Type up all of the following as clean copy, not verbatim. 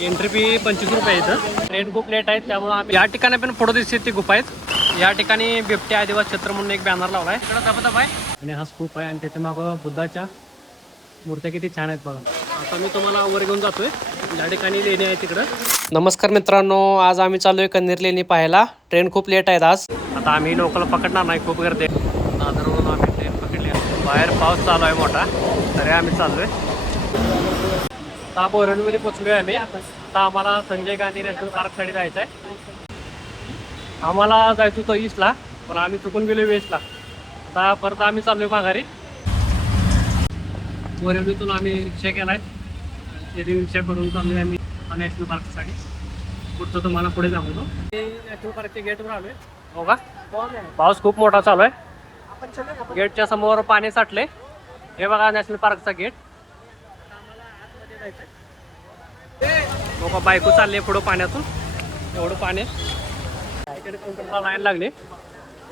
Entry fee 25 रुपये इथं. Rate खूप लेट आहेत त्यामुळे आम्ही या ठिकाणी पण फोटो दिसते ती गुफा आहेत. या ठिकाणी बिबटे आदिवासी क्षेत्र म्हणून एक बॅनर लावला आहे. इकडं धबधबा आहे आणि हा स्तूप आहे आणि त्याच्या मागं बुद्धाच्या मूर्त्या किती छान आहेत बघा. आता मी तुम्हाला वर घेऊन जातोय. या ठिकाणी लेणी आहे तिकडं. नमस्कार मित्रांनो, आज आम्ही चाललोय कन्हेर लेणी पाहायला. ट्रेन खूप लेट आहेत आज. आता आम्ही लोकल पकडणार नाही, खूप गर्दी आहे. दादरवरून आम्ही ट्रेन पकडली. बाहेर पाऊस चालू आहे मोठा, तरी आम्ही चाललोय. आता बोरवलीमध्ये पोचलोय आम्ही. आता आम्हाला संजय गांधी नॅशनल पार्कसाठी जायचं आहे. आम्हाला जायचं होतं ईस्टला, पण आम्ही चुकून गेलो वेस्टला. आता परत आम्ही चाललोय माघारी. बोरवलीतून आम्ही रिक्षा केलाय. रिक्षा करून चाललोय आम्ही नॅशनल पार्कसाठी. पुढचं तुम्हाला पुढे सांगतो. नॅशनल पार्कच्या गेटवर आलोय. हो का, पाऊस खूप मोठा चालू आहे. गेटच्या समोर पाणी साठले. हे बघा नॅशनल पार्कचा गेट. हो, बायको चालले पुढं पाण्यातून. एवढं पाणी लाईन लागली.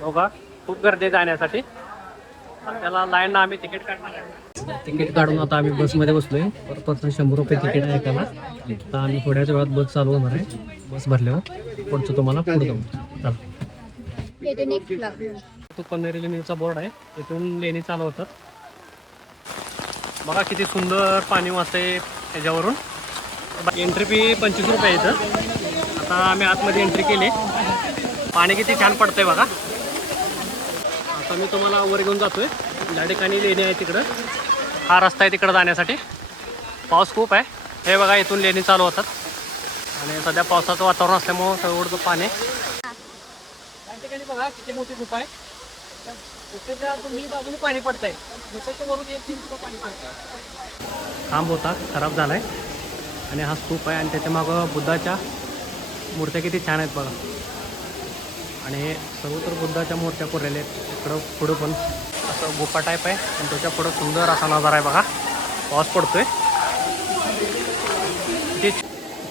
हो का, खूप गर्दी जाण्यासाठी. त्याला लाईन आम्ही तिकीट काढणार आहे. तिकीट काढून आता आम्ही बसमध्ये बसलोय. परत 100 रुपये तिकीट आहे त्याला. आता आम्ही थोड्याच वेळात बस चालू होणार आहे. बस भरल्यावर पुढचं तुम्हाला पुढे जाऊ. तो कन्हेर लेणीचा बोर्ड आहे, तिथून लेणी चालू होतात. बघा किती सुंदर पाणी वाहतंय त्याच्यावरून. एंट्री फी 25 रुपये इथं. आता आम्ही आतमध्ये एंट्री केली. पाणी किती छान पडतंय बघा. आता मी तुम्हाला वर घेऊन जातोय. ज्या ठिकाणी लेणी आहे तिकडं हा रस्ता आहे तिकडं जाण्यासाठी. पाऊस खूप आहे. हे बघा इथून लेणी चालू होतात आणि सध्या पावसाचं वातावरण असल्यामुळं सगळं पाणी. त्या ठिकाणी बघा किती मोठी गुफा आहे. तुम्ही बाजूने पाणी पडतंय. पाणी पडतंय. खांब होता खराब झालाय आणि हा स्तूप आहे आणि त्याच्या मागं बुद्धाच्या मूर्त्या किती छान आहेत बघा. आणि हे सर्वत्र बुद्धाच्या मूर्त्या कोरलेल्या आहेत. इकडं पुढं पण असं गुफा टाईप आहे आणि त्याच्या पुढं सुंदर असा नजारा आहे बघा. पाऊस पडतोय.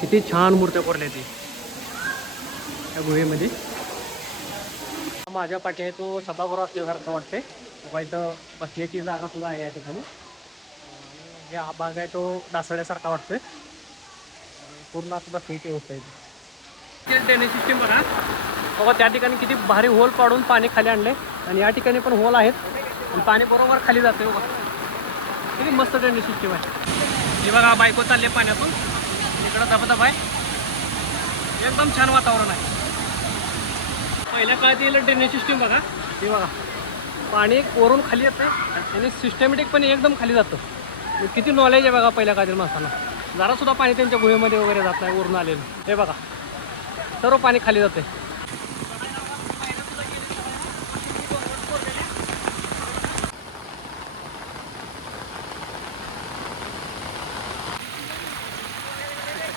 किती छान मूर्त्या कोरल्या ती त्या गुहेमध्ये. माझ्या पाठी आहे तो सभागृह असल्यासारखं वाटते. इथं बसण्याची जागा सुद्धा आहे या ठिकाणी. हे हा भाग आहे तो डासळ्यासारखा वाटतोय. पूर्ण असं बसण्याची व्यवस्था आहे. ड्रेनेज सिस्टीम बघा. बघा त्या ठिकाणी किती भारी होल पाडून पाणी खाली आणले आणि या ठिकाणी पण होल आहेत आणि पाणी बरोबर खाली जाते. बघा किती मस्त ड्रेनेज सिस्टीम आहे. हे बघा बायको चालले पाण्यातून. इकडं धबधबा आहे. एकदम छान वातावरण आहे. पहिल्या काळात येईल ड्रेनेज सिस्टीम बघा. हे बघा पाणी वरून खाली येतं आणि सिस्टमॅटिकपणे एकदम खाली जातं. किती नॉलेज आहे बघा पहिल्या काळातील माणसाला. जरासुद्धा पाणी त्यांच्या गुहेमध्ये वगैरे जात नाही वरून आलेलं. हे बघा सर्व पाणी खाली जाते.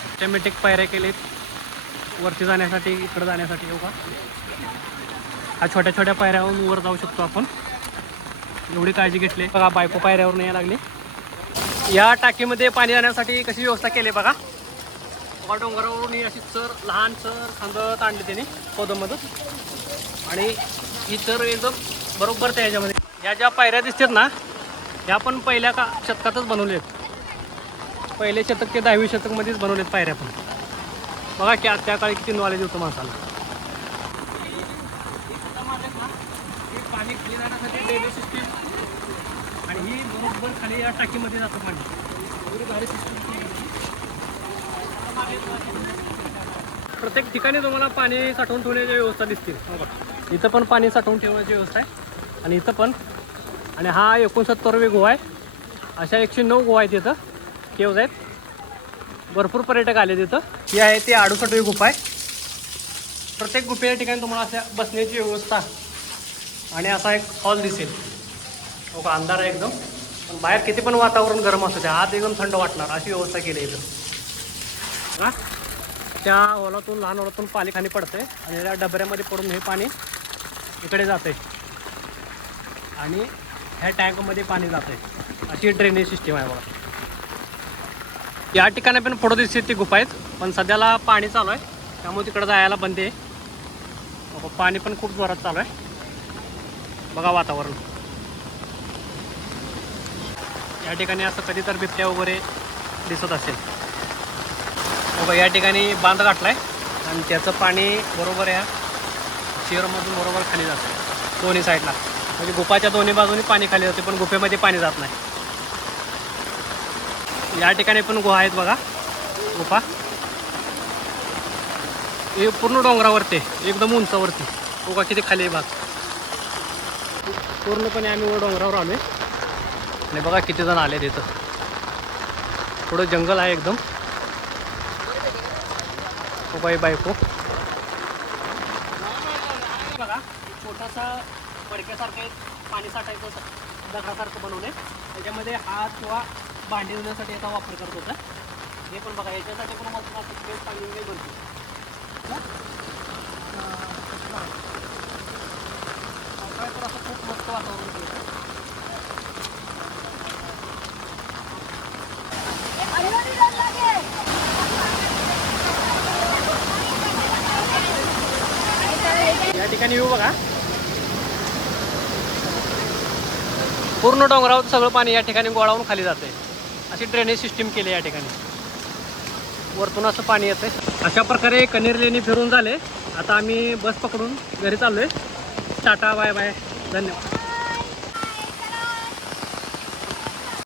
सिस्टमॅटिक पायऱ्या केलेत वरती जाण्यासाठी, इकडं जाण्यासाठी. बघा हा छोट्या छोट्या पायऱ्यावरून वर जाऊ शकतो आपण. एवढी काळजी घेतली. बघा बायको पायऱ्यावर यायला लागली. या टाकीमध्ये पाणी जाण्यासाठी कशी व्यवस्था केली बघा. बघा डोंगरावरून ही अशी चर लहान चर खांदत आणली त्याने पदमधून आणि ही चर एकदम बरोबर त्या ह्याच्यामध्ये. या ज्या पायऱ्या दिसतात ना ह्या पण पहिल्या शतकातच बनवले आहेत. पहिले शतक ते 10वी शतकमध्येच बनवलेत पायऱ्या पण. बघा की त्या काळी किती नॉलेज होतं माणसाला. पाणी खाली जाण्यासाठी ड्रेनेज सिस्टीम आणि ही बरोबर खाली या टाकीमध्ये जातं पाणी. एवढी भारी सिस्टीम. प्रत्येक ठिकाणी तुम्हाला पाणी साठवून ठेवण्याची व्यवस्था दिसतील. बघा इथं पण पाणी साठवून ठेवण्याची व्यवस्था आहे आणि इथं पण. आणि हा 69वी गुहा आहे. अशा 109 गुहा आहेत तिथं. केव्ज आहेत. भरपूर पर्यटक आले तिथं. ही आहे ती 68वी गुफा आहे. प्रत्येक गुफेच्या ठिकाणी तुम्हाला अशा बसण्याची व्यवस्था आणि असा एक हॉल दिसेल. हो का अंधार आहे एकदम, पण बाहेर किती पण वातावरण गरम असतं, त्या आत एकदम थंड वाटणार अशी व्यवस्था केली आहे इथं. हा त्या हॉलातून लहान हॉलातून पाणी खाली पडतंय आणि त्या डबऱ्यामध्ये पडून हे पाणी इकडे जाते आणि ह्या टँकमध्ये पाणी जाते. अशी ड्रेनेज सिस्टीम आहे बघा. या ठिकाणी पण फोटो दिसते ती गुफा आहेत, पण सध्याला पाणी चालू आहे त्यामुळे तिकडं जायला बंद आहे. पाणी पण खूप जोरात चालू आहे. बघा वातावरण. या ठिकाणी असं कधी तर बिबट्या वगैरे दिसत असेल. बघा या ठिकाणी बांध गाठलाय आणि त्याचं पाणी बरोबर या शिरमधून बरोबर खाली जातं दोन्ही साईडला. म्हणजे गुफाच्या दोन्ही बाजूनी पाणी खाली जाते पण गुफेमध्ये पाणी जात नाही. या ठिकाणी पण गुहा आहेत बघा. गुफा हे पूर्ण डोंगरावरती एकदम उंचावरती. बघा किती खाली आहे भाग. पूर्णपणे आम्ही वर डोंगरावर आलोय आणि बघा किती जण आले तिथं. थोडं जंगल आहे एकदम. बाई बायको बघा छोटासा मडक्यासारखं एक पाणी साठायचं दगडासारखं बनवलंय. त्याच्यामध्ये हात किंवा भांडी धुण्यासाठी याचा वापर करत होता. हे पण बघा याच्यासाठी पण मस्त पाणी बनतो. पावसाळ्यात असं खूप मस्त वातावरण केलं. या ठिकाणी येऊ बघा पूर्ण डोंगरावर सगळं पाणी या ठिकाणी गोळावून खाली जाते. अशी ड्रेनेज सिस्टीम केली या ठिकाणी. वरतून असं पाणी येते. अशा प्रकारे कनेर लेणी फिरून झाले. आता आम्ही बस पकडून घरी चाललोय. टाटा बाय बाय धन्यवाद.